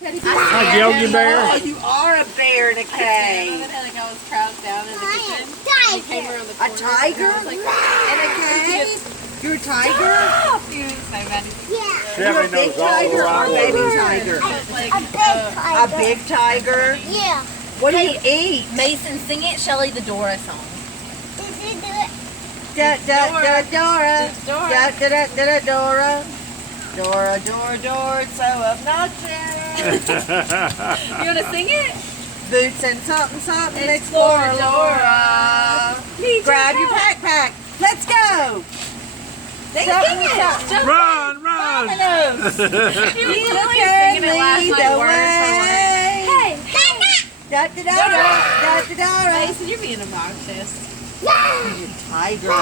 Hi, Yogi Bear. Oh, you are a bear in a cave. Like I was crouched down in the kitchen. He came around the A corner. tiger? I was like, In a cave? You're a tiger? he was so mad. You're a big tiger or a baby tiger? Like, A big tiger? Yeah. What do you eat? Mason, sing it, Shelly, the Dora song. Da da da Dora. Dora. Da da da da Dora. Dora, Dora, Dora, it's so obnoxious. You want to sing it? Boots and something, something, Explorer Laura. Grab your backpack. Let's go. Sing it. Run, run. Dominoes. You You were can singing it last lead night, the word for way. Hey, Da da da da da da da. Mason, you're being obnoxious. yeah. Tiger.